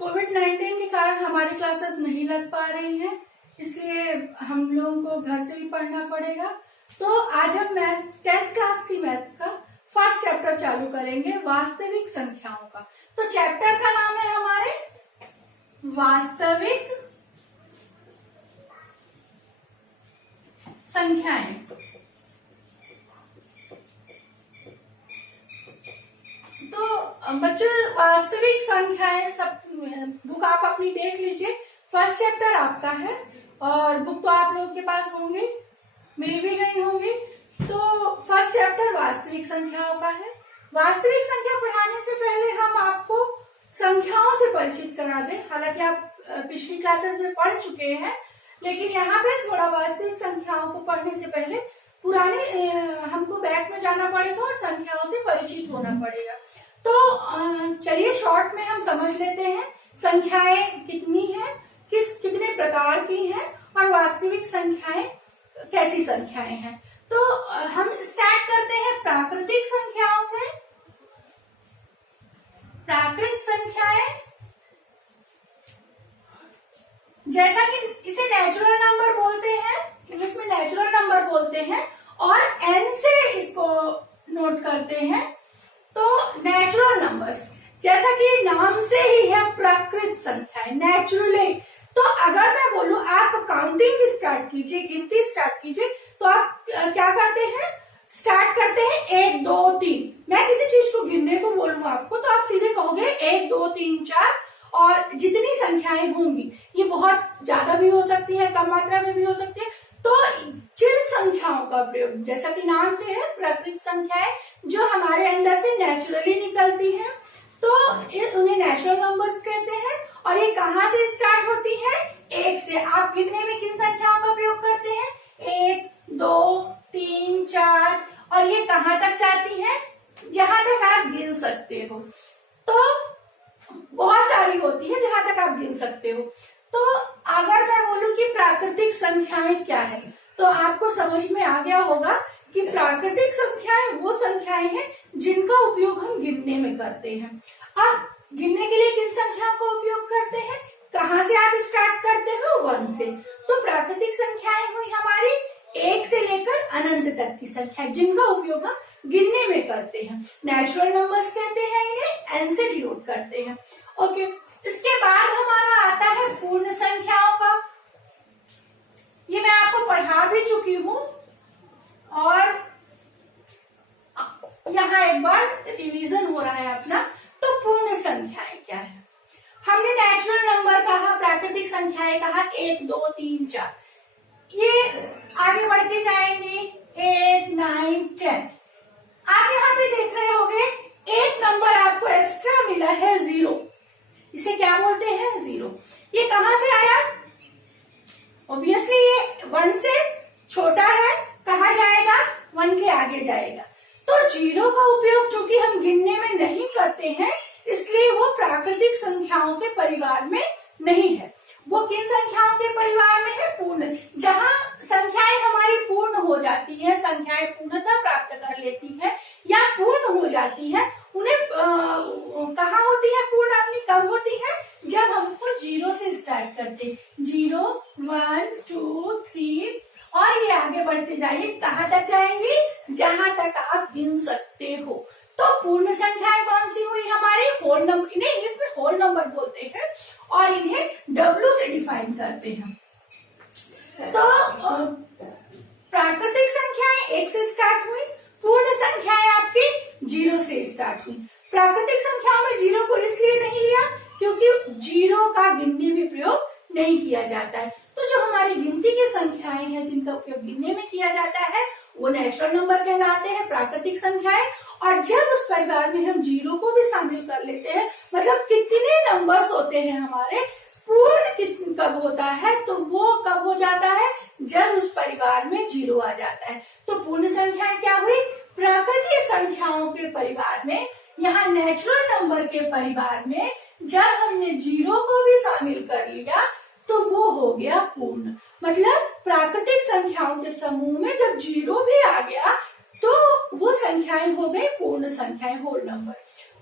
कोविड-19 के कारण हमारी क्लासेस नहीं लग पा रही हैं, इसलिए हम लोगों को घर से ही पढ़ना पड़ेगा। तो आज हम मैथ्स 10th क्लास की मैथ्स का फर्स्ट चैप्टर चालू करेंगे, वास्तविक संख्याओं का। तो चैप्टर का नाम है हमारे वास्तविक संख्याएं। तो बच्चों, वास्तविक संख्याएं सब बुक आप अपनी देख लीजिए। फर्स्ट चैप्टर आपका है और बुक तो आप लोगों के पास होंगे, मिल भी गई होंगी। तो फर्स्ट चैप्टर वास्तविक संख्याओं का है। वास्तविक संख्या पढ़ाने से पहले हम आपको संख्याओं से परिचित करा दें। हालांकि आप पिछली क्लासेस में पढ़ चुके हैं, लेकिन यहाँ पे थोड़ा वास्तविक संख्याओं को पढ़ने से पहले पुराने हमको बैक में जाना पड़ेगा और संख्याओं से परिचित होना पड़ेगा। तो चलिए शॉर्ट में हम समझ लेते हैं संख्याएं कितनी हैं, कितने प्रकार की हैं और वास्तविक संख्याएं कैसी संख्याएं हैं। तो हम स्टार्ट करते हैं प्राकृतिक संख्याओं से। प्राकृतिक संख्याएं, जैसा कि इसे नेचुरल नंबर बोलते हैं, इंग्लिश में नेचुरल नंबर बोलते हैं और एन से इसको नोट करते हैं। तो नेचुरल नंबर्स, जैसा कि नाम से ही है प्राकृत संख्याएं, नेचुरली। तो अगर मैं बोलूं आप काउंटिंग स्टार्ट कीजिए, गिनती स्टार्ट कीजिए, तो आप क्या करते हैं, स्टार्ट करते हैं 1 2 3। मैं किसी चीज को गिनने को बोलूं आपको, तो आप सीधे कहोगे 1 2 3 4 और जितनी संख्याएं होंगी, ये बहुत ज्यादा भी हो सकती है, कम मात्रा में भी हो सकती है। तो जिन संख्याओं का प्रयोग, जैसा कि नाम से है प्राकृतिक संख्याएं, जो हमारे अंदर से नेचुरली निकलती हैं, तो उन्हें नेचुरल नंबर्स कहते हैं। और ये कहाँ से स्टार्ट होती है, 1 से। आप गिनने में किन संख्याओं का प्रयोग करते हैं, 1 2 3 4, और ये कहाँ तक जाती है, जहां तक आप गिन सकते हो। तो बहुत सारी होती है जहां तक आप गिन सकते हो। तो अगर मैं बोलूं कि प्राकृतिक संख्याएं क्या है, तो आपको समझ में आ गया होगा कि प्राकृतिक संख्याएं वो संख्याएं हैं जिनका उपयोग हम गिनने में करते हैं। अब गिनने के लिए किन संख्याओं का उपयोग करते हैं, कहाँ से आप स्टार्ट करते हो, 1 से। तो प्राकृतिक संख्याएं हुई हमारी 1 से लेकर अनंत तक की संख्या, जिनका उपयोग हम गिनने में करते हैं। नेचुरल नंबर्स कहते हैं इन्हें, एन से डिनोट करते हैं। ओके, इसके बाद हमारा आता है पूर्ण संख्याओं का। ये मैं आपको पढ़ा भी चुकी हूं और यहाँ एक बार रिवीजन हो रहा है अपना। तो पूर्ण संख्याएं क्या है, हमने नेचुरल नंबर कहा, प्राकृतिक संख्याएं कहा, 1 2 3 4। ये आगे बढ़ते जाएंगे 8 9 10। आप यहाँ पे देख रहे होंगे एक नंबर आपको एक्स्ट्रा मिला है, 0। इसे क्या बोलते हैं, 0। ये कहां से आया, ऑब्वियसली ये 1 से छोटा है, कहा जाएगा, 1 के आगे जाएगा। तो 0 का उपयोग चूंकि हम गिनने में नहीं करते हैं, इसलिए वो प्राकृतिक संख्याओं के परिवार में नहीं है। वो किन संख्याओं के परिवार में है, पूर्ण। जहां संख्याएं हमारी पूर्ण हो जाती है, संख्याएं पूर्णता प्राप्त कर लेती है या पूर्ण हो जाती है, उन्हें कहाँ होती है पूर्ण, अपनी कब होती है, जब हमको 0 से स्टार्ट करते हैं। 0 1 2 3 और ये आगे बढ़ते जाइए, कहाँ तक जाएंगी, जहां तक आप गिन सकते हो। तो पूर्ण संख्याएं कौन सी हुई हमारी, होल नंबर। इन्हें इंग्लिश में होल नंबर बोलते हैं और इन्हें W से डिफाइन करते हैं। तो प्राकृतिक संख्याएं 1 से स्टार्ट हुई, पूर्ण संख्याएं आपकी 0 से स्टार्ट हुई। प्राकृतिक संख्याओं में 0 को इसलिए नहीं लिया क्योंकि 0 का गिनने में प्रयोग नहीं किया जाता है। तो जो हमारी गिनती की संख्याएं हैं जिनका उपयोग गिनने में किया जाता है, वो नेचुरल नंबर कहलाते हैं, प्राकृतिक संख्याएं। और जब उस परिवार में हम 0 को भी शामिल कर लेते हैं, मतलब कितने नंबर्स होते हैं हमारे, पूर्ण कब होता है, तो वो कब हो जाता है, जब उस परिवार में 0 आ जाता है। तो पूर्ण संख्याएं क्या हुई, प्राकृतिक संख्याओं के परिवार में, यहाँ नेचुरल नंबर के परिवार में जब हमने 0 को भी शामिल कर लिया, तो वो हो गया पूर्ण। मतलब प्राकृतिक संख्याओं के समूह में जब 0 भी आ गया, तो वो संख्याएं हो गई पूर्ण संख्याएं, होल नंबर।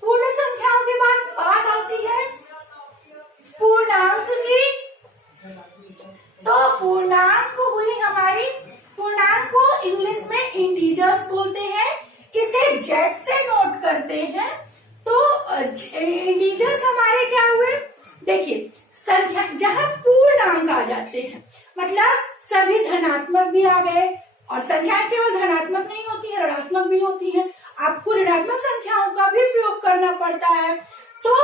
पूर्ण संख्याओं के बाद बात आती है इंटीजर्स हमारे क्या हुए, देखिए संख्या जहां पूर्णांक आ जाते हैं, मतलब सभी धनात्मक भी आ गए, और संख्याएं केवल धनात्मक नहीं होती है, ऋणात्मक भी होती है, आपको ऋणात्मक संख्याओं का भी प्रयोग करना पड़ता है। तो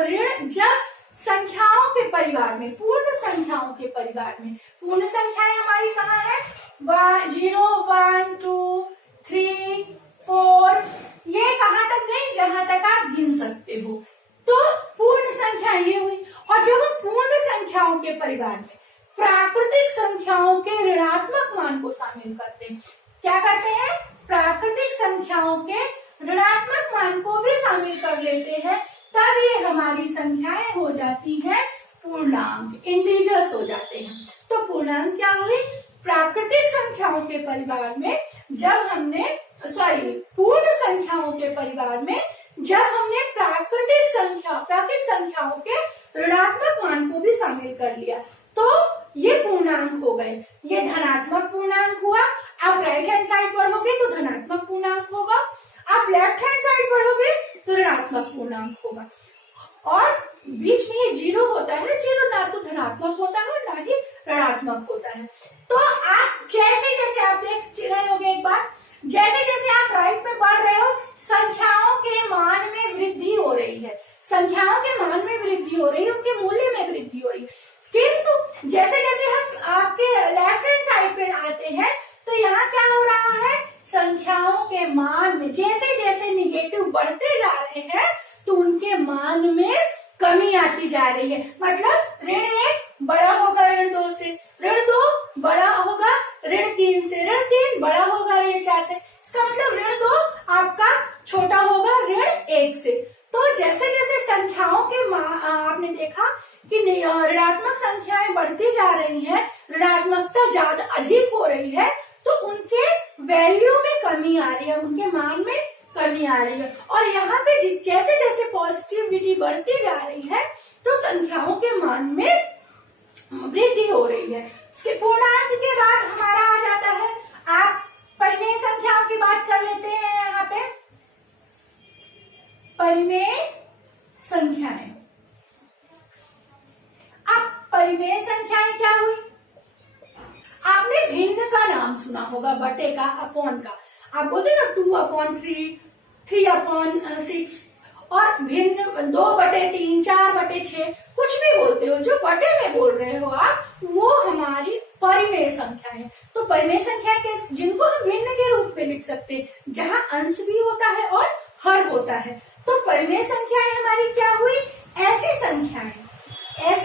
ऋण जब संख्याओं के परिवार में, पूर्ण संख्याओं के परिवार में, पूर्ण संख्याएं हमारी कहाँ है, 0 1 2 3 4, ये कहाँ तक गई, जहां तक आप गिन सकते हो, तो पूर्ण संख्या ये हुई। और जब हम पूर्ण संख्याओं के परिवार में प्राकृतिक संख्याओं के ऋणात्मक मान को शामिल करते हैं, क्या करते हैं, प्राकृतिक संख्याओं के ऋणात्मक मान को भी शामिल कर लेते हैं, तब ये हमारी संख्याएं हो जाती हैं पूर्णांक, इंटीजर्स हो जाते हैं। तो पूर्णांक क्या हुई, प्राकृतिक संख्याओं के परिवार में जब हमने पूर्ण संख्याओं के परिवार में जब हमने प्राकृतिक संख्याओं के ऋणात्मक मान को भी शामिल कर लिया, तो ये पूर्णांक हो गए, ये धनात्मक पूर्णांक हुआ। आप राइट हैंड साइड पढ़ोगे तो धनात्मक पूर्णांक होगा, आप लेफ्ट हैंड साइड पढ़ोगे तो ऋणात्मक पूर्णांक होगा, और बीच में ये 0 होता है, 0 ना तो धनात्मक होता है और ना ही ऋणात्मक होता है। तो आप जैसे जैसे आप देख रहे होगे, एक बार जैसे जैसे आप राइट में पढ़ रहे हो, संख्याओं के मान में वृद्धि हो रही है, संख्याओं के मान में वृद्धि हो रही है, उनके मूल्य में वृद्धि हो रही है। किंतु जैसे जैसे हम आपके लेफ्ट हैंड साइड पे आते हैं, तो यहाँ क्या हो रहा है, संख्याओं के मान में जैसे जैसे निगेटिव बढ़ते जा रहे हैं, तो उनके मान में कमी आती जा रही है। मतलब ऋण 1 बड़ा होगा ऋण 2 से, ऋण 2 बड़ा होगा ऋण 3 से, ऋण 3 बड़ा होगा ऋण 4 से। इसका मतलब ऋण 2 आपका छोटा होगा ऋण 1 से। तो जैसे जैसे संख्याओं के आपने देखा कि ऋणात्मक संख्याएं बढ़ती जा रही हैं, ऋणात्मकता ज्यादा अधिक हो रही है, तो उनके वैल्यू में कमी आ रही है, उनके मान में कमी आ रही है। और यहाँ पे जैसे जैसे पॉजिटिविटी बढ़ती जा रही है, तो संख्याओं के मान में वृद्धि हो रही है। इसके पूर्णांक के बाद हमारा आ जाता है, आप परिमेय संख्याओं की बात कर लेते हैं। यहाँ पे परिमेय संख्याएं, अब परिमेय संख्याएं क्या हुई, आपने भिन्न का नाम सुना होगा, बटे का, अपॉन का। आप बोलते ना 2/3, 3/6, और भिन्न 2/3, 4/6, कुछ भी बोलते हो, जो बटे में बोल रहे हो आप, वो हमारी परिमेय संख्या है। तो परिमेय संख्या के जिनको हम भिन्न के रूप में लिख सकते हैं, जहां अंश भी होता है और हर होता है। तो परिमेय संख्याएं हमारी क्या हुई, ऐसी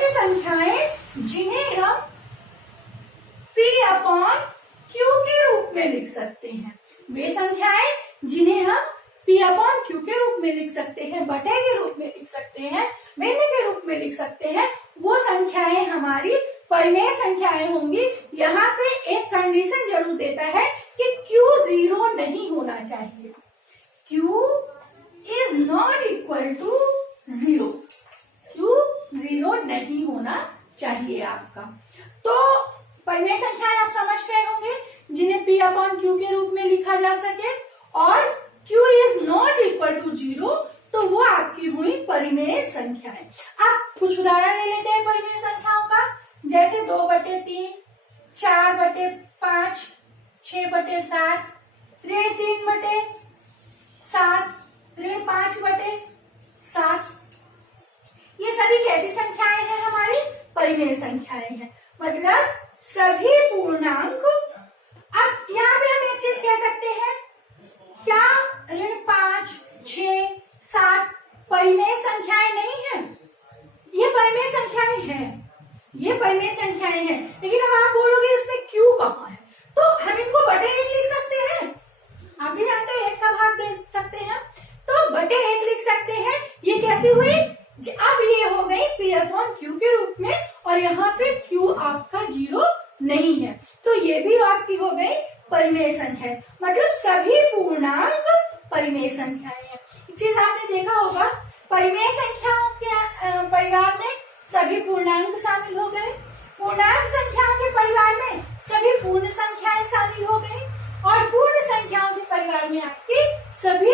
संख्याएं जिन्हें हम P/Q के रूप में लिख सकते हैं, वे संख्याएं जिन्हें हम P/Q के रूप में लिख सकते हैं, बटे के रूप में लिख सकते हैं, भिन्न के रूप में लिख सकते हैं, वो संख्याएं हमारी परिमेय संख्याएं होंगी। यहाँ पे एक कंडीशन जरूर देता है कि Q 0 नहीं होना चाहिए, Q is not equal to 0, Q 0 नहीं होना चाहिए आपका। तो परिमेय संख्याएं आप समझ गए होंगे, जिन्हें P/Q के रूप में लिखा जा सके, और Q is not equal to 0, तो वो आपकी हुई परिमेय संख्याएं। अब कुछ उदाहरण ले लेते हैं परिमेय संख्याओं का, जैसे 2/3, 4/5, 6/7, ऋण 3/7, ऋण 5/7। ये सभी कैसी संख्याएं हैं, हमारी परिमेय संख्याएं हैं, मतलब सभी पूर्णांक। अब यहाँ पे हम एक चीज कह सकते हैं, क्या ऋण 5, 6, 7 परिमेय संख्याएं नहीं है? ये परिमेय संख्याएं हैं, ये परिमेय संख्याएं हैं, लेकिन अब आप बोलोगे इसमें Q कहाँ है, तो हम इनको बटे 1 लिख सकते हैं। आप भी जानते हैं 1 का भाग दे सकते हैं, तो बटे 1 लिख सकते हैं। ये कैसी हुई, अब ये हो गई P/Q के रूप में, और यहाँ पे Q आपका 0 नहीं है, तो ये भी आपकी हो गई परिमेय संख्या। मतलब सभी पूर्णांक परिमेय संख्याएं हैं। एक चीज आपने देखा होगा, परिमेय संख्याओं के परिवार में सभी पूर्णांक शामिल हो गए, पूर्णांक संख्याओं के परिवार में सभी पूर्ण संख्याएं शामिल हो गई, और पूर्ण संख्याओं के परिवार में आपकी सभी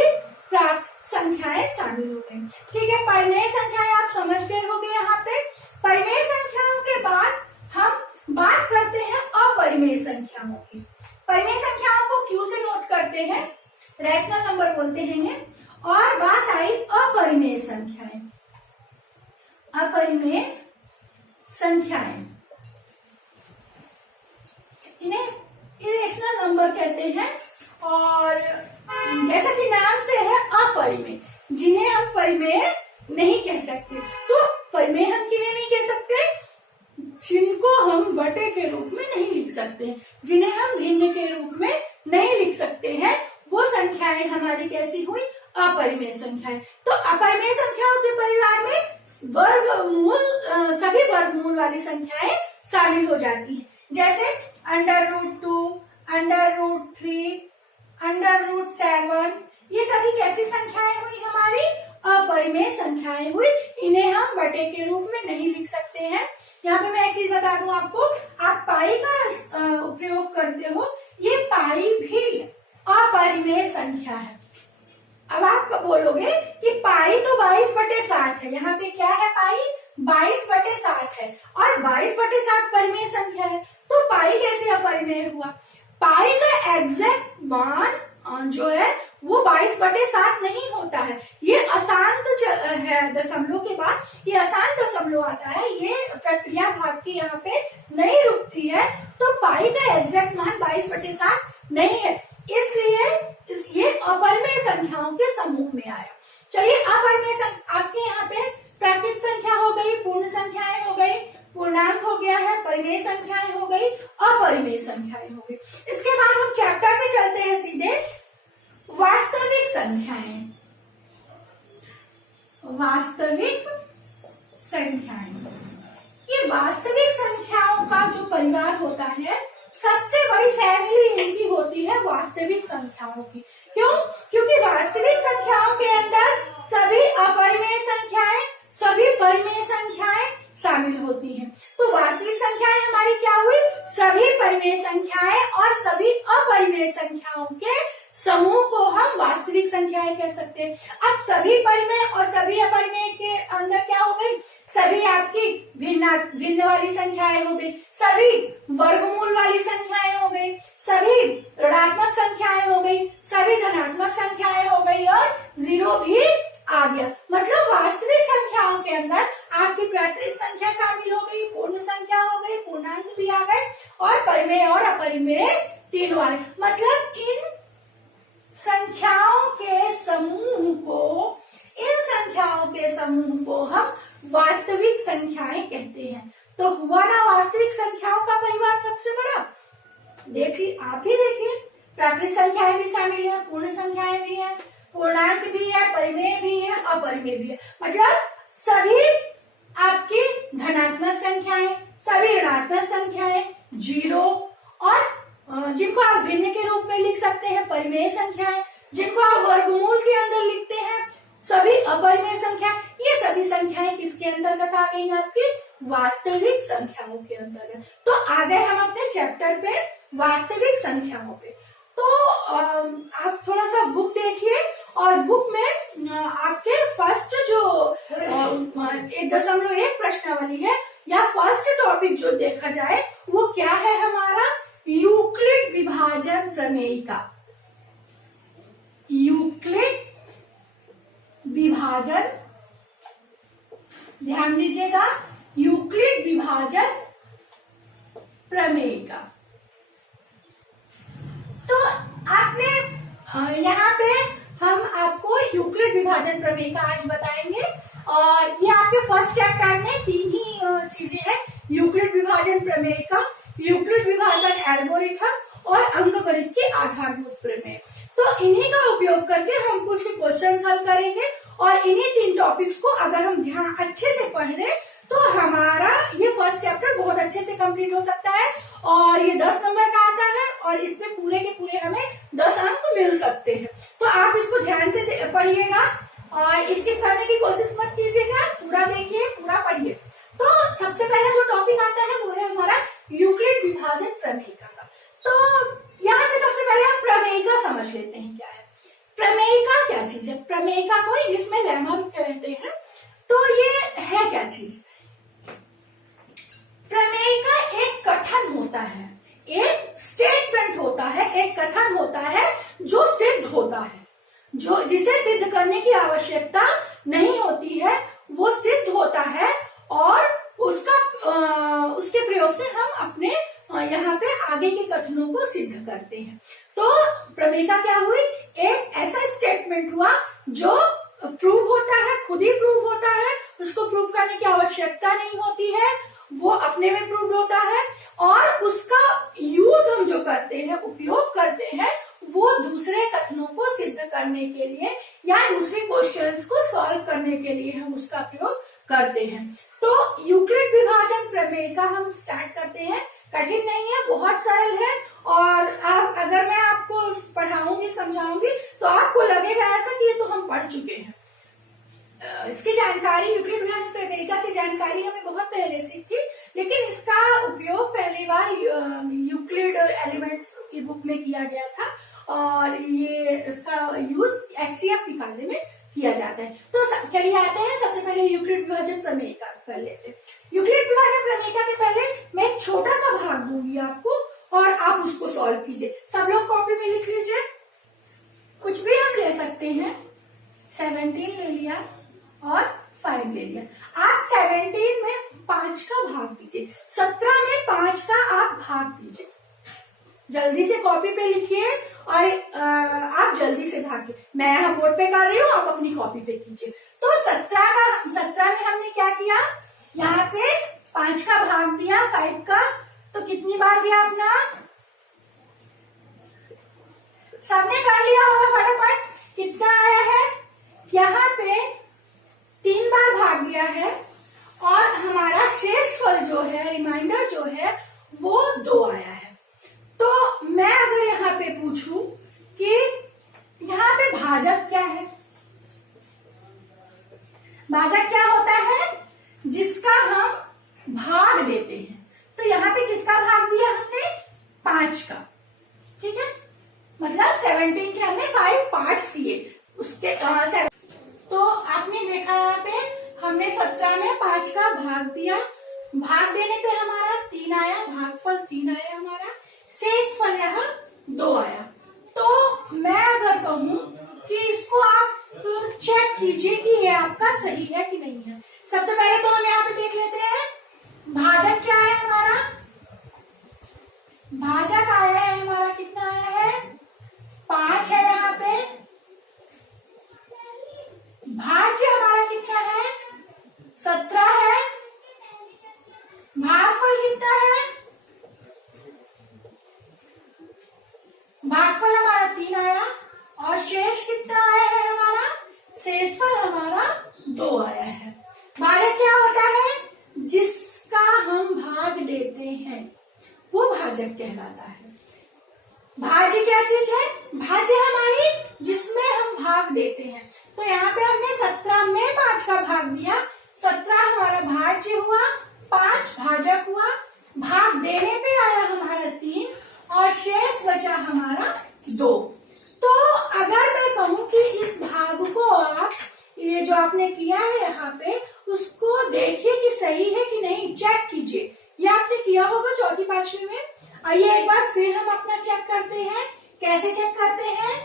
संख्याएं शामिल हो गई। ठीक है, परिमेय संख्याएं आप समझ गए होंगे। यहाँ पे परिमेय संख्याओं के बाद हम बात करते हैं अपरिमेय संख्याओं की। परिमेय संख्याओं को क्यू से नोट करते हैं, रैशनल नंबर बोलते हैं इन्हें। और बात आई अपरिमेय संख्याएं। अपरिमेय संख्याएं इन्हें इरेशनल नंबर कहते हैं। और जैसा कि नाम से है अपरिमेय, जिन्हें हम परिमेय नहीं कह सकते। तो परिमेय हम किन्हें नहीं कह सकते? जिनको हम बटे के रूप में नहीं लिख सकते, जिन्हें हम भिन्न के रूप में नहीं लिख सकते हैं, वो संख्याएं हमारी कैसी हुई? अपरिमेय संख्याएं। तो अपरिमेय संख्याओं के परिवार में वर्गमूल, सभी वर्गमूल वाली संख्याएं शामिल हो जाती हैं। जैसे √2, √3, √7, ये सभी कैसी संख्याएं हुई? हमारी अपरिमेय संख्याएं हुई। इन्हें हम बटे के रूप में नहीं लिख सकते हैं। यहाँ पे मैं एक चीज बता दूं आपको, आप पाई का प्रयोग करते हो, ये पाई भी अपरिमेय संख्या है। अब आप बोलोगे कि पाई तो 22/7 है, यहाँ पे क्या है? पाई 22/7 है और 22/7 परिमेय संख्या है, तो पाई कैसे अपरिमेय हुआ? पाई का एग्जैक्ट मान जो है वो 22/7 नहीं होता है, ये अशांत है। दशमलव के बाद ये अशांत दशमलव आता है, ये प्रक्रिया भाग की यहाँ पे नहीं रुकती है। तो पाई का एग्जैक्ट मान 22/7 नहीं है, इसलिए ये अपरिमेय संख्याओं के समूह में आया। चलिए, अपरिमेय आपके यहाँ पे प्राकृत संख्या हो गई, पूर्ण संख्याएं हो गई, पूर्णांक हो गया है, परिमेय संख्याएं हो गई, अपरिमेय संख्याएं हो गई। इसके बाद हम चैप्टर पे चलते हैं सीधे, वास्तविक संख्याएं। वास्तविक संख्याएं, ये वास्तविक संख्याओं का जो परिवार होता है, सबसे बड़ी फैमिली इनकी होती है वास्तविक संख्याओं की। क्यों? क्योंकि वास्तविक संख्याओं के अंदर सभी अपरिमेय संख्याएं, सभी परिमेय संख्याएं शामिल होती हैं। तो वास्तविक संख्याएं हमारी क्या हुई? सभी परिमेय संख्याएं और सभी अपरिमेय संख्याओं के समूह को हम वास्तविक संख्याएं कह सकते हैं। अब सभी परिमेय और सभी अपरिमेय के अंदर क्या हो गई? सभी आपकी भिन्न वाली संख्याएं हो गई, सभी वर्गमूल वाली संख्याएं हो गई, सभी ऋणात्मक संख्याएं हो गई, सभी धनात्मक संख्याएं हो गई और जीरो भी आ गया। मतलब वास्तविक संख्याओं के अंदर आपकी प्राकृत संख्या शामिल हो गई, पूर्ण संख्या हो गई, पूर्णांक भी आ गए और परिमेय और अपरिमेय तीनों आ गए। मतलब इन संख्याओं के समूह को, इन संख्याओं के समूह को हम वास्तविक संख्याएं कहते हैं। तो हुआ ना वास्तविक संख्याओं का परिवार सबसे बड़ा। देखिए, आप ही देखिए, प्राकृत संख्याएं भी शामिल है, पूर्ण संख्याएं भी है, पूर्णांक भी है, परिमेय भी है, अपरिमेय भी है। मतलब सभी आपकी धनात्मक संख्याएं, सभी ऋणात्मक संख्याएं, जीरो, और जिनको आप भिन्न के रूप में लिख सकते हैं परिमेय संख्याएं, जिनको आप वर्गमूल के अंदर लिखते हैं सभी अपरिमेय संख्या, ये सभी संख्याएं किसके अंतर्गत आ गई? आपकी वास्तविक संख्याओं के अंतर्गत। तो आ गए हम अपने चैप्टर पे वास्तविक संख्याओं पे। तो आप थोड़ा सा बुक देखिए और बुक में आपके फर्स्ट जो 1.1 प्रश्नावली है या फर्स्ट टॉपिक जो देखा जाए वो क्या है? हमारा यूक्लिड विभाजन प्रमेयिका। यूक्लिड विभाजन, ध्यान दीजिएगा, यूक्लिड विभाजन प्रमेयिका। तो आपने यहाँ पे हम आपको यूक्लिड विभाजन प्रमेयिका आज बताएंगे और ये आपके फर्स्ट चैप्टर में 3 ही चीजें हैं, यूक्लिड विभाजन प्रमेयिका, यूक्लिड विभाजन एल्गोरिथम और अंकगणित के आधारभूत प्रमेय। तो इन्हीं का उपयोग करके हम कुछ क्वेश्चन हल करेंगे और इन्हीं 3 टॉपिक्स को अगर हम ध्यान अच्छे से पढ़ लें तो हमारा ये फर्स्ट चैप्टर बहुत अच्छे से कंप्लीट हो सकता है और ये 10 नंबर का आता है और इसमें पूरे के पूरे हमें 10 अंक मिल सकते हैं। तो आप इसको ध्यान से पढ़िएगा और स्किप करने की कोशिश मत कीजिएगा, पूरा देखिए, पूरा पढ़िए। तो सबसे पहला जो टॉपिक आता है वो है हमारा यूक्लिड विभाजन प्रमेयिका का। तो यहाँ पे सबसे पहले हम प्रमेयिका समझ लेते हैं क्या है। प्रमेयिका क्या चीज है? प्रमेयिका क्या चीज, प्रमेय का एक कथन होता है, एक स्टेटमेंट होता है, एक कथन होता है जो सिद्ध होता है, जो जिसे सिद्ध करने की आवश्यकता नहीं होती है, वो सिद्ध होता है और उसके प्रयोग से हम अपने यहाँ पे आगे के कथनों को सिद्ध करते हैं। तो प्रमेयिका क्या हुई, एक ऐसा स्टेटमेंट हुआ जो प्रूव होता है, खुद ही प्रूव होता है, उसको प्रूव करने की आवश्यकता नहीं होती है, वो अपने में प्रूव होता है और उसका यूज हम जो करते हैं, उपयोग करते हैं, वो दूसरे कथनों को सिद्ध करने के लिए या दूसरे क्वेश्चंस को सॉल्व करने के लिए हम उसका प्रयोग करते हैं। तो यूक्लिड विभाजन प्रमेय का हम स्टार्ट करते हैं। कठिन नहीं है, बहुत सरल है और अगर मैं आपको पढ़ाऊंगी, समझाऊंगी तो आपको लगेगा ऐसा कि ये तो हम पढ़ चुके हैं। इसकी जानकारी, यूक्लिड विभाजन प्रमेयिका की जानकारी हमें बहुत पहले से थी, लेकिन इसका उपयोग पहली बार यूक्लिड एलिमेंट्स की बुक में किया गया था और ये इसका यूज एक्सीएफ निकालने में किया जाता है। तो चलिए आते हैं, सबसे पहले यूक्लिड विभाजन प्रमेयिका कर लेते हैं। यूक्लिड विभाजन प्रमेयिका के पहले मैं एक छोटा सा भाग दूंगी आपको और आप उसको सॉल्व कीजिए। सब लोग कॉपी में लिख लीजिए, कुछ भी हम ले सकते हैं। 17 ले लिया और 5 ले लिया। आप 17 में 5 का भाग दीजिए, 17 में 5 का आप भाग दीजिए। जल्दी से कॉपी पे लिखिए और आप जल्दी से भागिए। मैं यहाँ बोर्ड पे कर रही हूँ, आप अपनी कॉपी पे कीजिए। तो 17 में हमने क्या किया, यहाँ पे 5 का भाग दिया 5 का, तो कितनी बार दिया अपना, सबने कर लिया होगा फटाफट। कितना आया है, यहाँ पे 3 बार भाग दिया है और हमारा शेष फल जो है, रिमाइंडर जो है, वो 2 आया है। तो मैं अगर यहाँ पे पूछूं कि यहाँ पे भाजक क्या है, भाजक क्या होता है, जिसका हम भाग देते हैं। तो यहाँ पे किसका भाग दिया हमने, 5 का, ठीक है, मतलब 17 के हमने 5 पार्ट्स किए उसके। तो आपने देखा यहाँ पे हमने 17 में 5 का भाग दिया, भाग देने पे हमारा 3 आया, भागफल 3 आया हमारा, शेष फल यहाँ 2 आया। तो मैं अगर कहूं कि इसको आप चेक कीजिए कि ये आपका सही है कि नहीं है। सबसे पहले तो हम यहाँ पे देख लेते हैं भाजक क्या है हमारा, भाजक आया है हमारा, कितना आया है, 5 है यहाँ पे। भाज्य हमारा कितना है, 17 है। भागफल कितना है, भागफल हमारा 3 आया और शेष कितना आया है हमारा, शेषफल हमारा 2 आया है। भाजक क्या होता है, जिसका हम भाग लेते हैं, वो भाजक कहलाता है। भाज्य क्या चीज है, भाज्य हमारी जिसमें हम भाग देते हैं। तो यहाँ पे हमने 17 में 5 का भाग दिया, 17 हमारा भाज्य हुआ, 5 भाजक हुआ, भाग देने पे आया हमारा 3 और शेष बचा हमारा 2। तो अगर मैं कहूं कि इस भाग को आप, ये जो आपने किया है यहाँ पे, उसको देखिए कि सही है कि नहीं, चेक कीजिए। ये आपने किया होगा 4वीं 5वीं में। आइए एक बार फिर हम अपना चेक करते हैं। कैसे चेक करते हैं,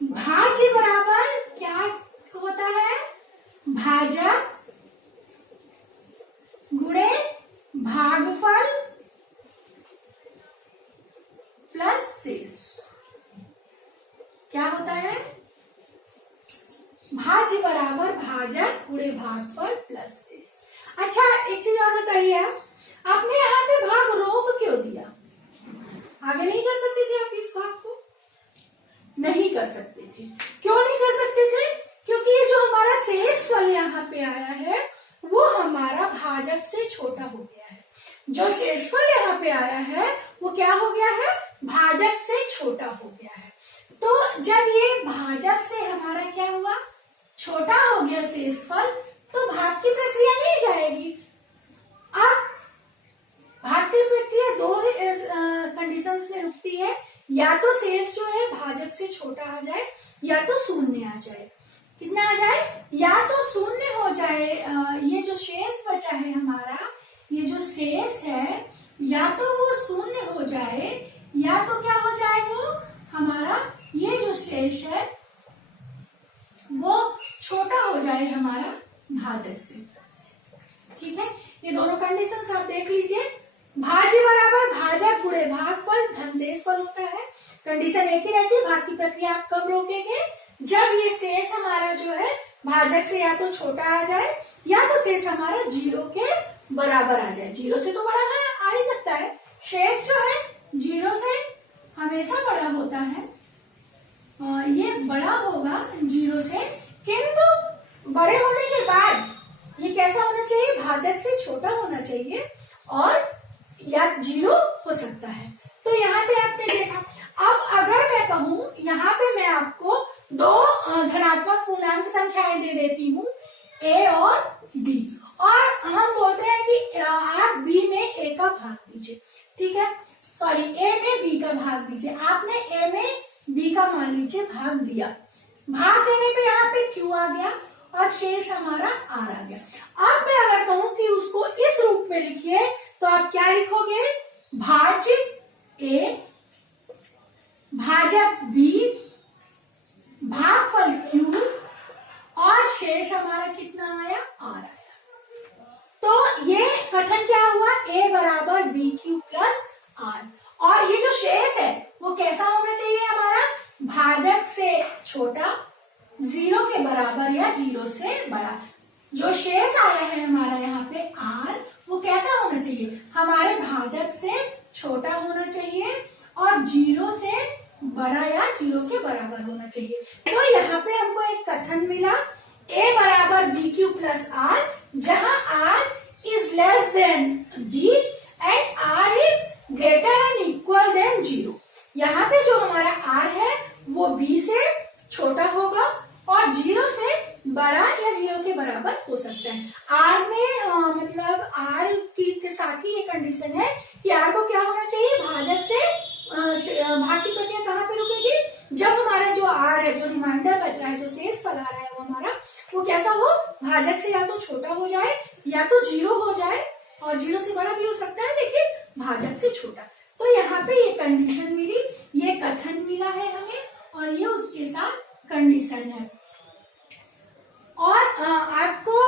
भाज्य बराबर क्या होता है, भाजक गुणे भागफल प्लस शेष। क्या होता है, भाज्य बराबर भाजक गुणे भागफल प्लस शेष। अच्छा एक चीज और बताइए, आपने यहाँ पे भाग रोक क्यों दिया, आगे नहीं कर सकते थे आप इस भाग को, नहीं कर सकते थे। क्यों नहीं कर सकते थे, क्योंकि ये जो हमारा शेष फल यहाँ पे आया है वो हमारा भाजक से छोटा हो गया है। जो शेषफल यहाँ पे आया है वो क्या हो गया है, भाजक से छोटा हो गया है। तो जब ये भाजक से हमारा क्या हुआ, छोटा हो गया शेषफल, तो भाग की प्रक्रिया नहीं जाएगी। अब भाग की प्रक्रिया 2 कंडीशंस में रुकती है, या तो शेष जो है भाजक से छोटा आ जाए या तो शून्य आ जाए। कितना आ जाए, या तो शून्य जाए, ये जो शेष बचा है हमारा, ये जो शेष है या तो वो शून्य हो जाए या तो क्या हो जाए, वो हमारा ये जो शेष है वो छोटा हो जाए हमारा भाजक से। ठीक है, ये दोनों कंडीशंस आप देख लीजिए। भाज्य बराबर भाजक गुणे भागफल धन शेषफल होता है। कंडीशन एक ही रहती है, भाग की प्रक्रिया आप कब रोकेंगे, जब ये शेष हमारा जो है भाजक से या तो छोटा आ जाए या तो शेष हमारा 0 के बराबर आ जाए। 0 से तो बड़ा आ ही सकता है, शेष जो है 0 से हमेशा बड़ा होता है, ये बड़ा होगा 0 से, किंतु बड़े होने के बाद ये कैसा होना चाहिए, भाजक से छोटा होना चाहिए और या 0 हो सकता है। तो यहाँ पे आपने देखा। अब अगर मैं कहूं, यहाँ पे मैं आपको दो धनात्मक पूर्णांक संख्याएं दे देती हूँ, a और b, और हम बोलते हैं कि आप b में a का भाग दीजिए। ठीक है, सॉरी, a में b का भाग दीजिए। आपने a में b का मान लीजिए भाग दिया, भाग देने पे यहाँ पे q आ गया और शेष हमारा r आ गया। अब मैं अगर कहूं कि उसको इस रूप में लिखिए तो आप क्या लिखोगे, भाज्य a भाजक b भागफल q और शेष हमारा कितना आया, r आया। तो ये कथन क्या हुआ, a बराबर बी क्यू प्लस r, और ये जो शेष है वो कैसा होना चाहिए हमारा, भाजक से छोटा, 0 के बराबर या 0 से बड़ा। जो शेष आया है हमारा यहाँ पे r, वो कैसा होना चाहिए, हमारे भाजक से छोटा होना चाहिए और 0 से बड़ा या 0 के बराबर होना चाहिए। तो यहाँ पे हमको एक कथन मिला, a बराबर बी क्यू प्लस r, जहां r is less than b and r is greater and equal than 0। यहाँ पे जो हमारा r है वो b से छोटा होगा और 0 से बड़ा या 0 के बराबर हो सकता है। r में मतलब r के साथ ही ये कंडीशन है कि r को क्या होना चाहिए, भाजक से भाग की प्रक्रिया कहाँ पे रुकेगी, जब हमारा जो r है, जो रिमाइंडर बचा है, जो शेष फल आ रहा है वो हमारा, वो कैसा हो, भाजक से या तो छोटा हो जाए या तो 0 हो जाए, और 0 से बड़ा भी हो सकता है लेकिन भाजक से छोटा। तो यहाँ पे ये कंडीशन मिली, ये कथन मिला है हमें, और ये उसके साथ कंडीशन है। और आपको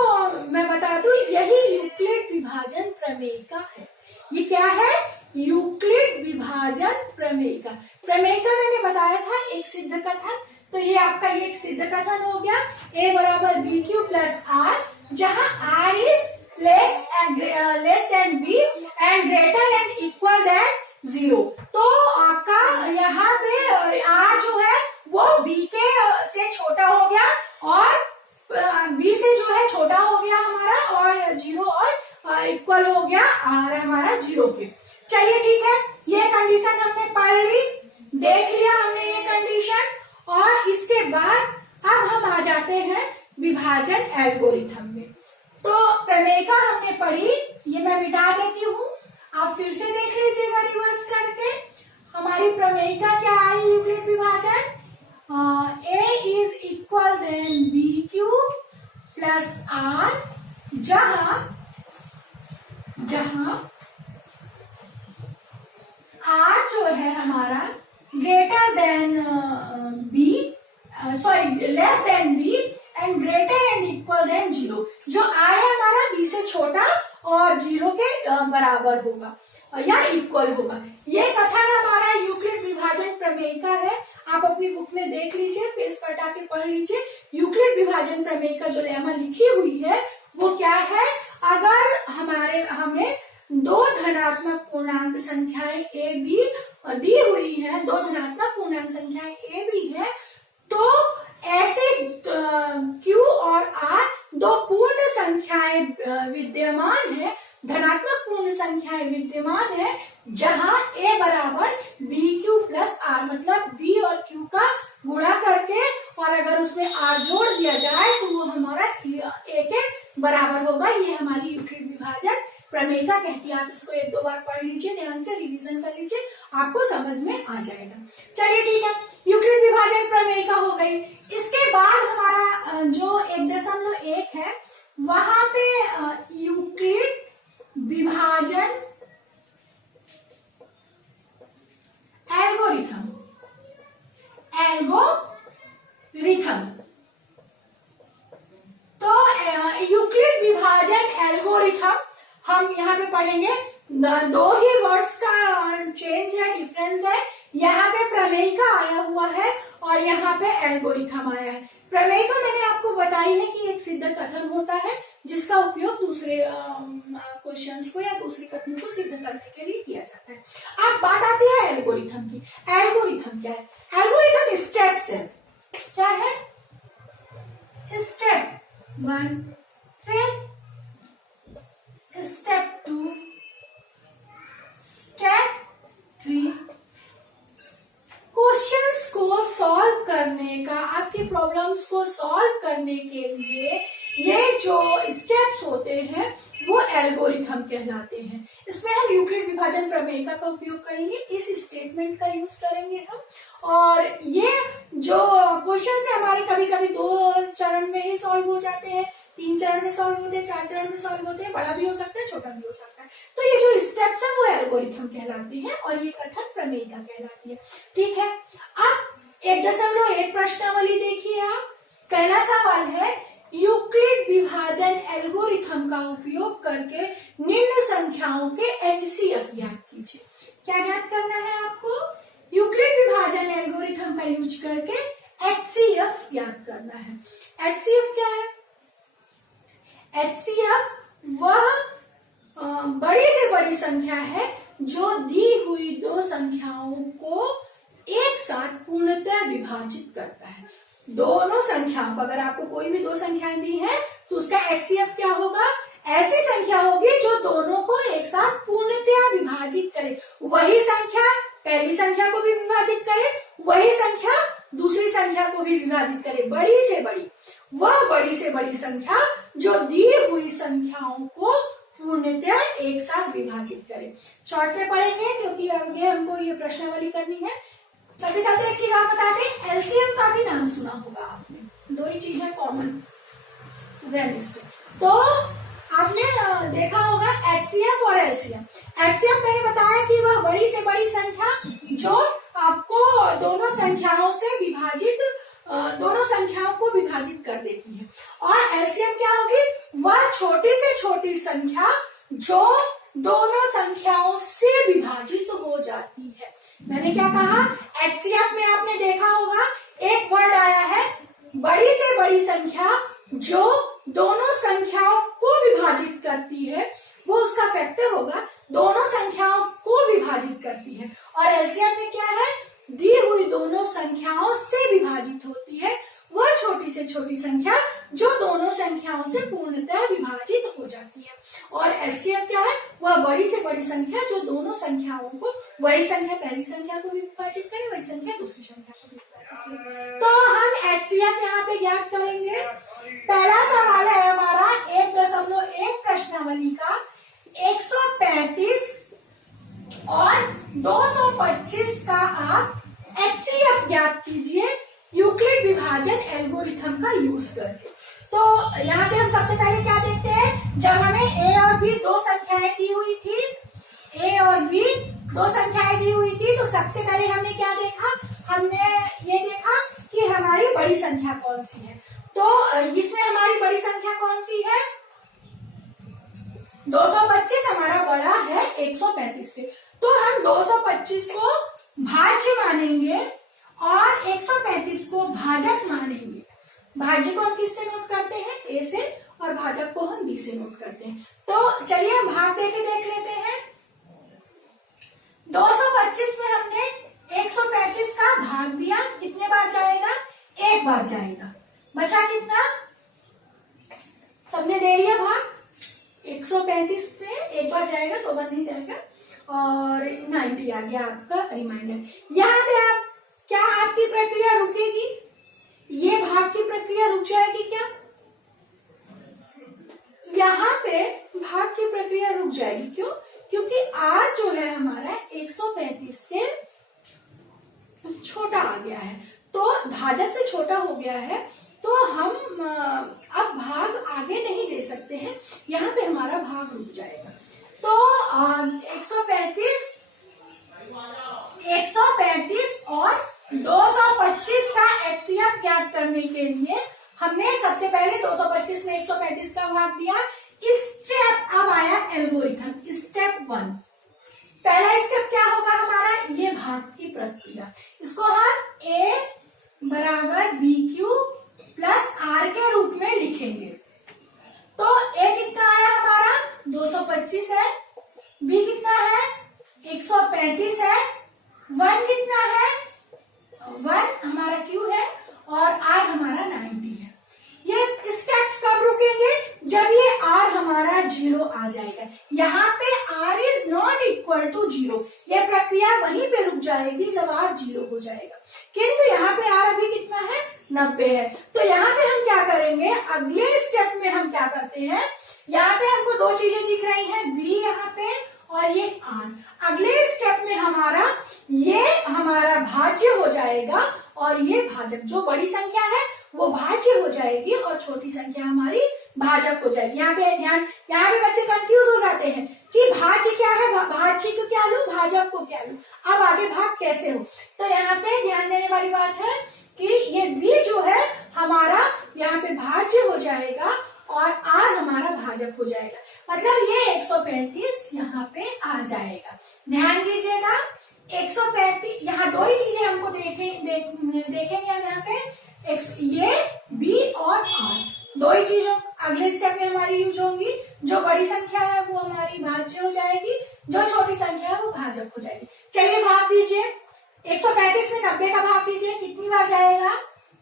मैं बता दूं, यही यूक्लिड विभाजन प्रमेयिका है। ये क्या है, यूक्लिड विभाजन प्रमेयिका। प्रमेयिका मैंने बताया था एक सिद्ध कथन, तो ये आपका ये एक सिद्ध कथन हो गया, a बराबर बी क्यू प्लस r, जहां r is less than b and greater and equal than 0। तो आपका यहाँ पे r जो है वो b के से छोटा हो गया और b से जो है छोटा हो गया हमारा, और 0 और इक्वल हो गया r हमारा 0 के। चलिए ठीक है, ये कंडीशन हमने पढ़ ली, देख लिया हमने ये कंडीशन, और इसके बाद अब हम आ जाते हैं विभाजन एल्गोरिथम में। तो प्रमेयिका हमने पढ़ी, ये मैं मिटा देती हूँ, आप फिर से देख लीजिएगा रिवर्स करके। हमारी प्रमेयिका क्या आई, यूक्लिड विभाजन, a is equal than B Q plus r, जहां r जो है हमारा greater than less than b and greater and equal than 0। जो r है हमारा b से छोटा और 0 के बराबर होगा या इक्वल होगा। ये कथन हमारा यूक्लिड विभाजन प्रमेयिका है। आप अपनी बुक में देख लीजिए, पेज पलटा के पढ़ लीजिए। यूक्लिड विभाजन प्रमेयिका जो लेमा लिखी हुई है वो क्या है, अगर हमें दो धनात्मक पूर्णांक संख्याएं a b दी हुई है, दो धनात्मक पूर्णांक संख्याएं a b है, तो ऐसे q और r दो पूर्ण संख्याएं विद्यमान है, धनात्मक पूर्ण संख्याएं विद्यमान है, जहां a बराबर बी क्यू प्लस r, मतलब b और q का गुणा करके और अगर उसमें r जोड़ दिया जाए तो वो हमारा a के बराबर होगा। ये हमारी यूक्लिड विभाजन प्रमेयिका कहती है। आप इसको एक दो बार पढ़ लीजिए, ध्यान से रिवीजन कर लीजिए, आपको समझ में आ जाएगा। चलिए ठीक है, यूक्लिड विभाजन प्रमेयिका हो गई। इसके बाद हमारा जो 1.1 है वहां पे यूक्लिड विभाजन एल्गोरिथम तो यूक्लिड विभाजन एल्गोरिथम हम यहाँ पे पढ़ेंगे। दो ही वर्ड्स का चेंज है, डिफरेंस है। यहाँ पे प्रमेयिका आया हुआ है और यहाँ पे एल्गोरिथम आया है। प्रमेयिका मैंने आपको बताई है कि एक सिद्ध कथन होता है जिसका उपयोग दूसरे क्वेश्चंस को या दूसरे कथन को सिद्ध करने के लिए किया जाता है। अब बात आती है एल्गोरिथम की। एल्गोरिथम क्या है? एल्गोरिथम स्टेप्स है। क्या है? स्टेप 1, फिर स्टेप 2, स्टेप 3। क्वेश्चंस को सॉल्व करने का, आपकी प्रॉब्लम्स को सॉल्व करने के लिए ये जो स्टेप्स होते हैं वो एल्गोरिथम कहलाते हैं। इसमें हम यूक्लिड विभाजन प्रमेयिका का उपयोग करेंगे, इस स्टेटमेंट का यूज करेंगे हम। और ये जो क्वेश्चन है हमारे कभी कभी 2 चरण में ही सॉल्व हो जाते हैं, 3 चरण में सॉल्व होते हैं, 4 चरण में सॉल्व होते हैं। बड़ा भी हो सकता है, छोटा भी हो सकता है। तो ये जो स्टेप्स है वो एल्गोरिथम कहलाती है और ये कथन प्रमेयिका कहलाती है। ठीक है, अब 1.1 प्रश्नावली देखिए आप। पहला सवाल है, यूक्लिड विभाजन एल्गोरिथम का उपयोग करके निम्न संख्याओं के HCF ज्ञात कीजिए। क्या ज्ञात करना है आपको? यूक्लिड विभाजन एल्गोरिथम का यूज करके HCF ज्ञात करना है। HCF क्या है? HCF वह बड़ी से बड़ी संख्या है जो दी हुई 2 संख्याओं को एक साथ पूर्णतः विभाजित करता है। दोनों संख्याओं को, अगर आपको कोई भी 2 संख्याएं दी हैं तो उसका HCF क्या होगा? ऐसी संख्या होगी जो दोनों को एक साथ पूर्णतः विभाजित करे। वही संख्या पहली संख्या को भी विभाजित करे, वही संख्या दूसरी संख्या को भी विभाजित करे। बड़ी से बड़ी, वह बड़ी से बड़ी संख्या जो दी हुई संख्याओं को पूर्णतः एक साथ विभाजित करे। शॉर्ट में पढ़ेंगे क्योंकि आगे हमको ये प्रश्नावली करनी है। चलते चलते एक चीज आप बता दें, एलसीएम का भी नाम सुना होगा आपने। 2 ही चीज है कॉमन, तो आपने देखा होगा HCF और LCM। HCF मैंने बताया कि वह बड़ी से बड़ी संख्या जो आपको दोनों संख्याओं को विभाजित कर देती है। और LCM क्या होगी? वह छोटी से छोटी संख्या जो दोनों संख्याओं से विभाजित हो जाती है। मैंने क्या कहा? HCF में आपने देखा होगा एक वर्ड आया है, बड़ी से बड़ी संख्या जो दोनों संख्याओं को विभाजित करती है, वो उसका फैक्टर होगा। दोनों संख्याओं को विभाजित करती है। और LCM में क्या है? दी हुई दोनों संख्याओं से विभाजित होती है वह छोटी से छोटी संख्या जो दोनों संख्याओं से पूर्णतः विभाजित हो जाती है। और LCF क्या है? वह बड़ी से बड़ी संख्या जो दोनों संख्याओं को, वही संख्या पहली संख्या को भी विभाजित करे, वही संख्या दूसरी संख्या को भी विभाजित करे। तो हम HCF यहाँ पे ज्ञात करेंगे। पहला सवाल है हमारा 1.1 प्रश्नावली का 135 और 225 का आप HCF ज्ञात कीजिए यूक्लिड विभाजन एल्गोरिथम का यूज करके। तो यहाँ पे हम सबसे पहले क्या देखते हैं, जब हमें A और B 2 संख्याएं दी हुई थी, A और B 2 संख्याएं दी हुई थी, तो सबसे पहले हमने क्या देखा? हमने ये देखा कि हमारी बड़ी संख्या कौन सी है। तो इसमें हमारी बड़ी संख्या कौन सी है? 225 हमारा बड़ा है 135 से। तो हम 225 को भाज्य मानेंगे और 135 को भाजक मानेंगे। भाज्य को हम किससे नोट करते हैं? A से, और भाजक को हम B से नोट करते हैं। तो चलिए हम भाग देके देख लेते हैं। 225 में हमने 135 का भाग दिया, कितने बार जाएगा? 1 बार जाएगा। बचा कितना? सबने दे लिया भाग। 135 पे 1 बार जाएगा, 2 बार नहीं जाएगा। और 90 आ गया आपका रिमाइंडर। यहाँ पे आप क्या आपकी प्रक्रिया रुकेगी? ये भाग की प्रक्रिया रुक जाएगी क्या? यहाँ पे भाग की प्रक्रिया रुक जाएगी। क्यों? क्योंकि R जो है हमारा 135 से छोटा आ गया है, तो भाजक से छोटा हो गया है, तो हम अब भाग आगे नहीं दे सकते। यहाँ पे हमारा भाग रुक जाएगा। तो 135 और 225 का HCF ज्ञात करने के लिए हमने सबसे पहले 225 में 135 का भाग दिया। स्टेप अब आया एल्गोरिथम, स्टेप 1। पहला स्टेप क्या होगा हमारा, ये भाग की प्रक्रिया, इसको हम A बराबर BQ प्लस R के रूप में लिखेंगे। तो A कितना आया हमारा 225 है, B कितना है 135 है, 1 कितना है 1 हमारा Q है और R हमारा 90 है। ये स्टेप्स कब रुकेंगे, जब ये R हमारा 0 आ जाएगा। यहाँ पे R is not equal to 0, ये प्रक्रिया वहीं पे रुक जाएगी जब R 0 हो जाएगा। किंतु यहाँ पे R अभी कितना है 90 है। तो यहाँ पे हम क्या करेंगे, अगले स्टेप में हम क्या करते हैं, यहाँ पे हमको दो चीजें दिख रही हैं, B यहाँ पे और ये R। अगले स्टेप में ये हमारा भाज्य हो जाएगा और ये भाजक, जो बड़ी संख्या है वो भाज्य हो जाएगी और छोटी संख्या हमारी भाजक हो जाएगी। यहाँ पे ध्यान, यहाँ पे बच्चे कंफ्यूज हो जाते हैं कि भाज्य क्या है, भाज्य को क्या लूं, भाजक को क्या लूं, अब आगे भाग कैसे हो। तो यहाँ पे ध्यान देने वाली बात है कि ये B जो है हमारा यहाँ पे भाज्य हो जाएगा और R हमारा भाजक हो जाएगा। मतलब ये 135 यहाँ पे आ जाएगा। ध्यान दीजिएगा 135, यहाँ दो ही चीजें हमको देखेंगे हम यहाँ पे, ये B और R, दो ही चीजों अगले स्टेप में हमारी यूज होंगी। जो बड़ी संख्या है वो हमारी भाज्य हो जाएगी, जो छोटी संख्या है वो भाजक हो जाएगी। चलिए भाग दीजिए, 135 में 90 का भाग दीजिए, कितनी बार जाएगा,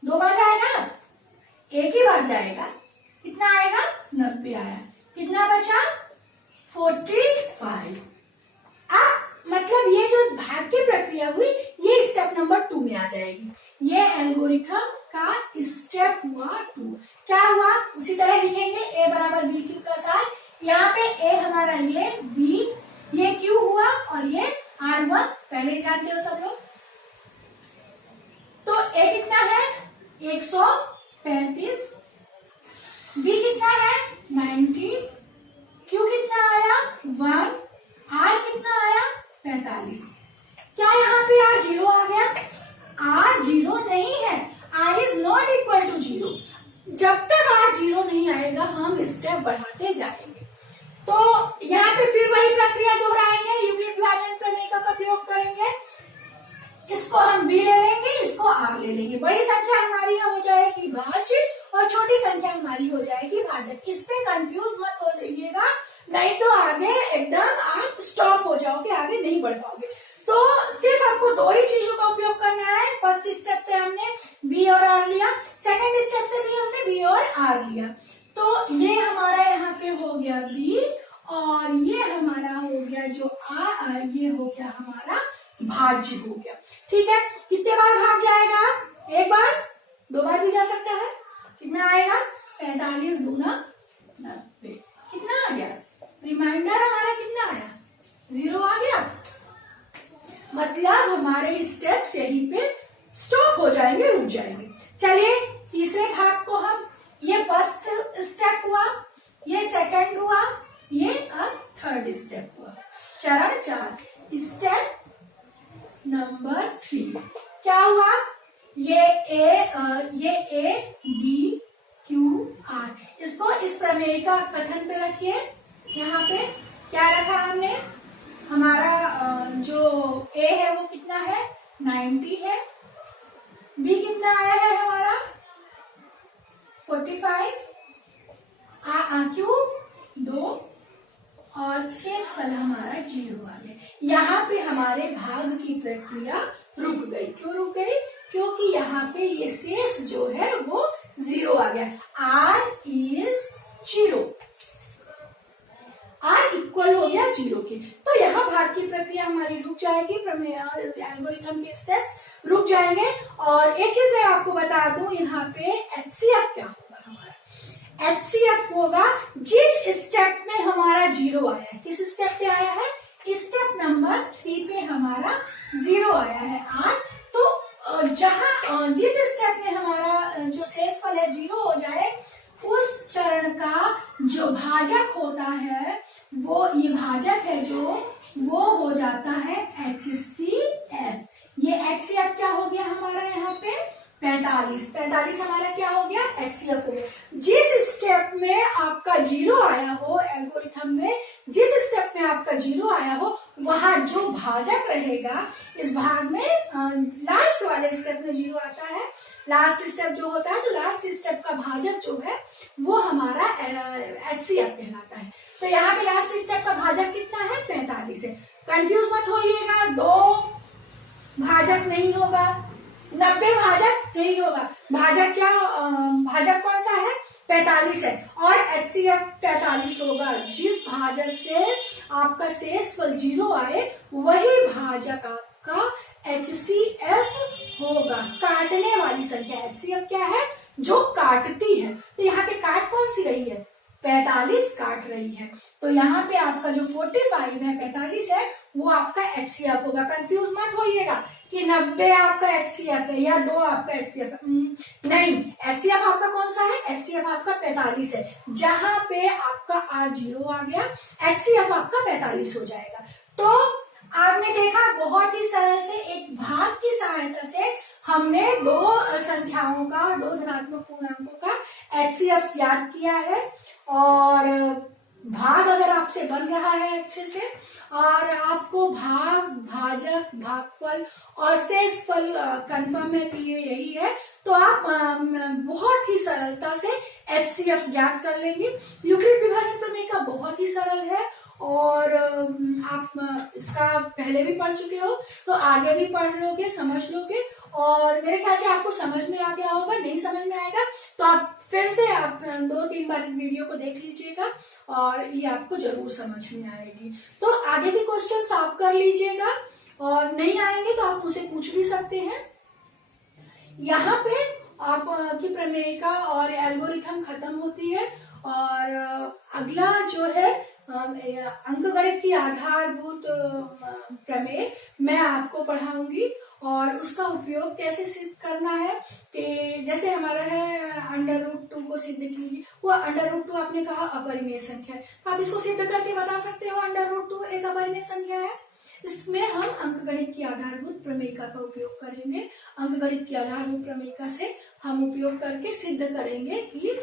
2 बार जाएगा, एक ही बार जाएगा। कितना आएगा 90 आया, कितना बचा 45। अब मतलब ये जो भाग की प्रक्रिया हुई ये स्टेप नंबर 2 में आ जाएगी। ये एल्गोरिथम का स्टेप हुआ 2। क्या हुआ, उसी तरह लिखेंगे A बराबर BQ प्लस R। यहाँ पे A हमारा ये B, ये Q हुआ और ये R हुआ, पहले जानते हो सब लोग। तो A कितना है 135, B कितना है 90, Q कितना आया 1, R कितना आया 45। क्या यहाँ पे R 0 आ गया, R 0 नहीं है, R is not equal to 0। जब तक R 0 नहीं आएगा हम स्टेप बढ़ाते जाएंगे। तो यहाँ पे फिर वही प्रक्रिया दोहराएंगे, यूक्लिड विभाजन प्रमेय का प्रयोग करेंगे। इसको हम B ले लेंगे, इसको R ले लेंगे। बड़ी संख्या हमारी हो जाएगी भाज्य और छोटी संख्या हमारी हो जाएगी भाजक। इस पे कंफ्यूज मत हो जाइएगा, नहीं तो आगे एकदम आप स्टॉप हो जाओगे, आगे नहीं बढ़ पाओगे। तो सिर्फ आपको दो ही चीजों का उपयोग करना है। फर्स्ट स्टेप से हमने B और R लिया, सेकंड स्टेप से भी हमने B और R लिया। तो ये हमारा यहाँ पे हो गया B और ये हमारा हो गया जो ये हो गया हमारा भाज्य हो गया। ठीक है, कितने बार भाग जाएगा, एक बार, 2 बार भी जा सकता है। कितना आएगा 45 दूना 90, कितना आ गया, रिमाइंडर हमारा कितना आया 0 आ गया। मतलब हमारे स्टेप्स यहीं पे स्टॉप हो जाएंगे, रुक जाएंगे। चलिए तीसरे भाग को हम, ये फर्स्ट स्टेप हुआ, ये सेकंड हुआ, ये अब थर्ड स्टेप हुआ। चरण 4, स्टेप नंबर 3 क्या हुआ, ये A B Q R, इसको इस प्रमेय का कथन पे रखिए। यहाँ पे क्या रखा हमने, हमारा जो A है वो कितना है 90 है, B कितना आया है हमारा 45, Q 2 और शेष फल हमारा 0 आ गया। यहाँ पे हमारे भाग की प्रक्रिया रुक गई। क्यों रुक गई, क्योंकि यहाँ पे ये शेष जो है वो 0 आ गया। R इज 0, R इक्वल हो गया 0 के। तो यहाँ भाग की प्रक्रिया हमारी रुक जाएगी, एल्गोरिथम के स्टेप्स रुक जाएंगे। और एक चीज मैं आपको बता दूं, यहाँ पे HCF क्या होगा, हमारा HCF होगा जिस स्टेप में हमारा 0 आया है। किस स्टेप पे आया है, स्टेप नंबर 3 पे हमारा 0 आया है R। तो जहां जिस स्टेप में हमारा जो शेषफल है 0 हो जाए, उस चरण का जो भाजक होता है वो, ये भाजक है जो, वो हो जाता है HCF। ये HCF क्या हो गया हमारा यहाँ पे 45 हमारा क्या हो गया HCF हो गया। जिस स्टेप में आपका जीरो आया हो एल्गोरिथम में, जिस स्टेप में आपका जीरो आया हो, वहां जो भाजक रहेगा इस भाग में लास्ट वाले स्टेप में जीरो आता है, लास्ट स्टेप जो होता है, तो लास्ट स्टेप का भाजक जो है वो हमारा HCF कहलाता है। तो यहाँ पे लास्ट स्टेप का भाजक कितना है 45 है। कंफ्यूज मत होइएगा, 2 भाजक नहीं होगा, 90 भाजक नहीं होगा। भाजक क्या, भाजक कौन सा है 45 है, और HCF 45 होगा। जिस भाजक से आपका शेषफल जीरो आए वही भाजक आपका HCF होगा। काटने वाली संख्या HCF क्या है, जो काटती है। तो यहाँ पे काट कौन सी रही है 45 काट रही है। तो यहाँ पे आपका जो 45 है 45 है वो आपका HCF होगा। कंफ्यूज मत होइएगा कि 90 आपका HCF है या 2 आपका HCF है, नहीं, HCF आपका कौन सा है, HCF आपका 45 है। जहां पे आपका R0 आ गया HCF आपका 45 हो जाएगा। तो आपने देखा बहुत ही सरल से एक भाग की सहायता से हमने 2 संख्याओं का, 2 धनात्मक पूर्णांकों का HCF ज्ञात किया है। और भाग अगर आपसे बन रहा है अच्छे से, और आपको भाग, भाजक, भागफल और शेषफल कंफर्म है कि ये यही है, तो आप बहुत ही सरलता से HCF ज्ञात कर लेंगे। यूक्लिड विभाजन प्रमेय का बहुत ही सरल है, और आप इसका पहले भी पढ़ चुके हो तो आगे भी पढ़ लोगे, समझ लोगे, और मेरे ख्याल से आपको समझ में आ गया होगा। नहीं समझ में आएगा तो आप फिर से आप 2-3 बार इस वीडियो को देख लीजिएगा और ये आपको जरूर समझ में आएगी। तो आगे के क्वेश्चंस आप कर लीजिएगा, और नहीं आएंगे तो आप मुझसे पूछ भी सकते हैं। यहाँ पे आपकी प्रमेयिका और एल्गोरिथम खत्म होती है, और अगला जो है अंकगणित की आधारभूत प्रमेय मैं आपको पढ़ाऊंगी, और उसका उपयोग कैसे सिद्ध करना है कि जैसे हमारा है √2 को सिद्ध कीजिए। वो √2 आपने कहा अपरिमेय संख्या है, तो आप इसको सिद्ध करके बता सकते हो √2 एक अपरिमेय संख्या है। इसमें हम अंकगणित की आधारभूत प्रमेयिका का उपयोग करेंगे। अंकगणित की आधारभूत प्रमेयिका से हम उपयोग करके सिद्ध करेंगे कि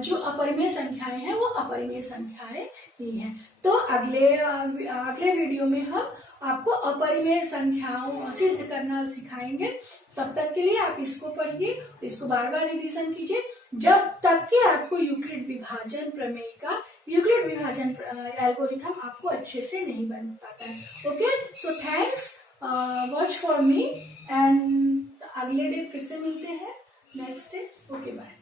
जो अपरिमेय संख्याएं हैं वो अपरिमेय संख्याएं ही हैं। तो अगले वीडियो में हम आपको अपरिमेय संख्याओं सिद्ध करना सिखाएंगे। तब तक के लिए आप इसको पढ़िए, इसको बार बार रिवीजन कीजिए, जब तक कि आपको यूक्लिड विभाजन प्रमेयिका, यूक्लिड विभाजन एल्गोरिथम आपको अच्छे से नहीं बन पाता है। Okay, so thanks, watch for me, and अगले डे फिर से मिलते हैं नेक्स्ट डे। Okay, bye.